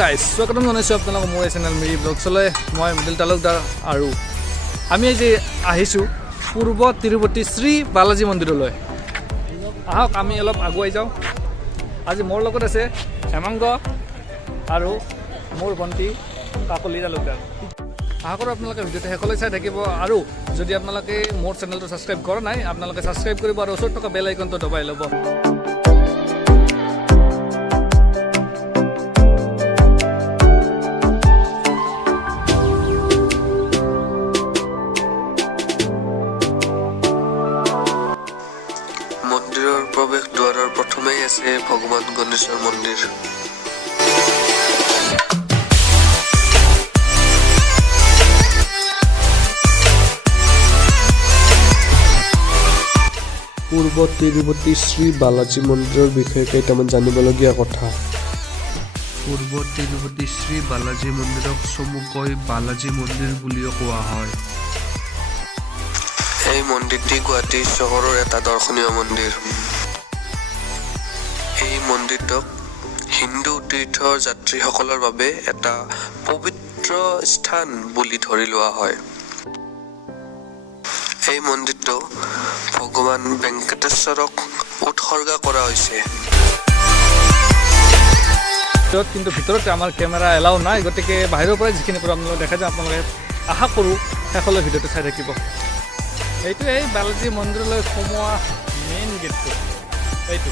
Guys স্বাগতম জনাইছোঁ আপোনালোকক মোৰ এই চেনেল মিৰি ব্লগছলৈ। মই মৃদুল তালুকদাৰ আৰু আমি আজি আহিছোঁ পূৰ্ব তিৰুপতি শ্ৰী বালাজী মন্দিৰলৈ। আহক আমি অলপ আগুৱাই যাওঁ। আজি মোৰ লগত আছে হেমাংগ আৰু মোৰ ভণ্টি কাকলি তালুকদাৰ। আশা কৰোঁ আপোনালোকে ভিডিঅ'টো শেষলৈ চাই থাকিব আৰু যদি আপোনালোকে মোৰ চেনেলটো ছাবস্ক্ৰাইব কৰা নাই আপোনালোকে ছাবস্ক্ৰাইব কৰিব আৰু ওচৰত থকা বেল আইকনটো দবাই ল'ব। মন্দিৰৰ প্ৰৱেশ দুৱাৰৰ প্ৰথমেই আছে ভগৱান গণেশৰ মন্দিৰ। পূৰ্ব তিৰুপতি শ্ৰী বালাজী মন্দিৰৰ বিষয়ে কেইটামান জানিবলগীয়া কথা। পূৰ্ব তিৰুপতি শ্ৰী বালাজী মন্দিৰক চমুকৈ বালাজী মন্দিৰ বুলিও কোৱা হয়। এই মন্দিৰটি গুৱাহাটী চহৰৰ এটা দৰ্শনীয় মন্দিৰ। এই মন্দিৰটোক হিন্দু তীৰ্থ যাত্ৰীসকলৰ বাবে এটা পবিত্ৰ স্থান বুলি ধৰি লোৱা হয়। এই মন্দিৰটো ভগৱান ভেংকটেশ্বৰক উৎসৰ্গা কৰা হৈছে। কিন্তু ভিতৰতে আমাৰ কেমেৰা এলাও নাই, গতিকে বাহিৰৰ পৰাই যিখিনি পৰা আপোনালোকে দেখা যায় আপোনালোকে আশা কৰোঁ শেষলৈ ভিডিঅ'টো চাই থাকিব। এইটো এই বালাজী মন্দিৰলৈ সোমোৱা মেইন গেটটো এইটো।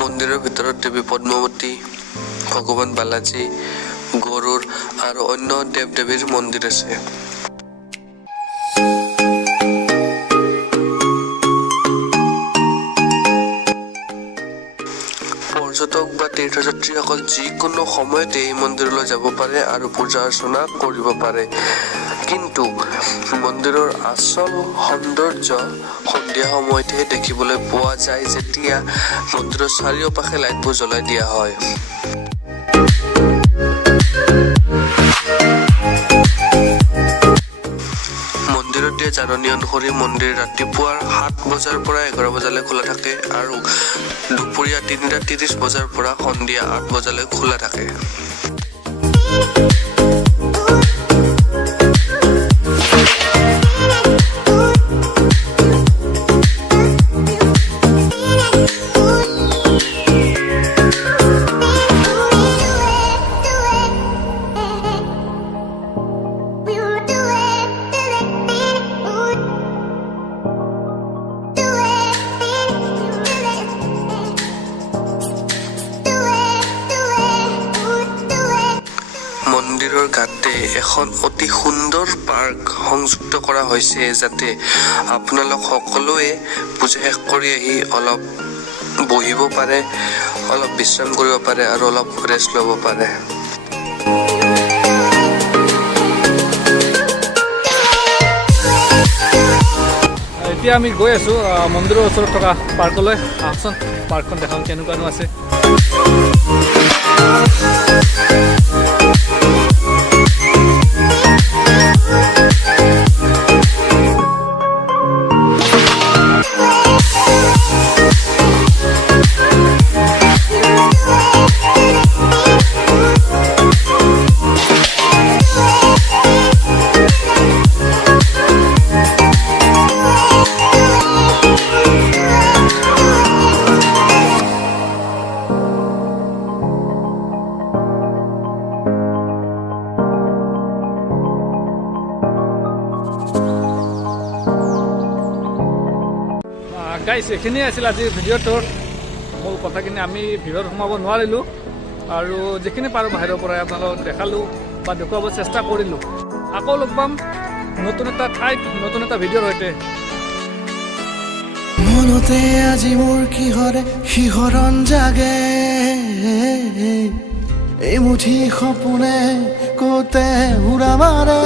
মন্দিৰৰ ভিতৰত দেৱী পদ্মাৱতী, ভগৱান বালাজী, গৰুৰ আৰু অন্য দেৱ দেৱীৰ মন্দিৰ আছে। পৰ্যটক বা তীৰ্থযাত্ৰীসকল যিকোনো সময়তে এই মন্দিৰলৈ যাব পাৰে আৰু পূজা অৰ্চনা কৰিব পাৰে। কিন্তু মন্দিৰৰ আচল সৌন্দৰ্য সন্ধিয়া সময়তহে দেখিবলৈ পোৱা যায়, যেতিয়া মন্দিৰৰ চাৰিওপাশে লাইটবোৰ জ্বলাই দিয়া হয়। মন্দিৰত দিয়া জাননী অনুসৰি মন্দিৰ ৰাতিপুৱাৰ 7 বজাৰ পৰা 11 বজালৈ খোলা থাকে আৰু দুপৰীয়া 3:30 বজাৰ পৰা সন্ধিয়া 8 বজালৈ খোলা থাকে। মন্দিৰৰ গাতে এখন অতি সুন্দৰ পাৰ্ক সংযুক্ত কৰা হৈছে, যাতে আপোনালোক সকলোৱে পূজা শেষ কৰি আহি অলপ বহিব পাৰে, অলপ বিশ্ৰাম কৰিব পাৰে আৰু অলপ ৰেষ্ট ল'ব পাৰে। এতিয়া আমি গৈ আছোঁ মন্দিৰৰ ওচৰত থকা পাৰ্কলৈ। আহকচোন পাৰ্কখন দেখাওঁ কেনেকুৱানো আছে। গাইছ, এইখিনিয়ে আছিল আজিৰ ভিডিঅ'টোৰ মূল কথাখিনি। আমি ভিতৰত সোমাব নোৱাৰিলোঁ আৰু যিখিনি পাৰোঁ বাহিৰৰ পৰাই আপোনালোকক দেখালোঁ বা দেখুৱাব চেষ্টা কৰিলোঁ। আকৌ লগ পাম নতুন এটা ঠাইত নতুন এটা ভিডিঅ'ৰ সৈতে। মনতে আজি মোৰ কিহৰে শিহৰণ জাগে, এই মুঠি সপোনে কতে উৰা মাৰে।